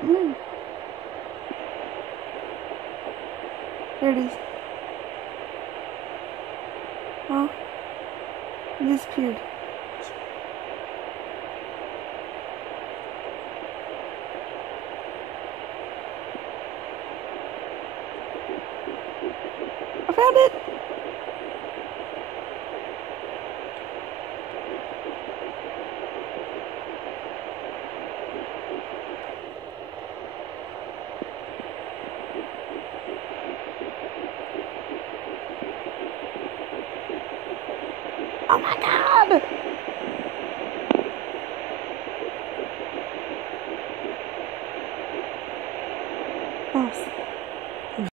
couldn't move. There it is. Oh, it disappeared. I found it! Oh my god!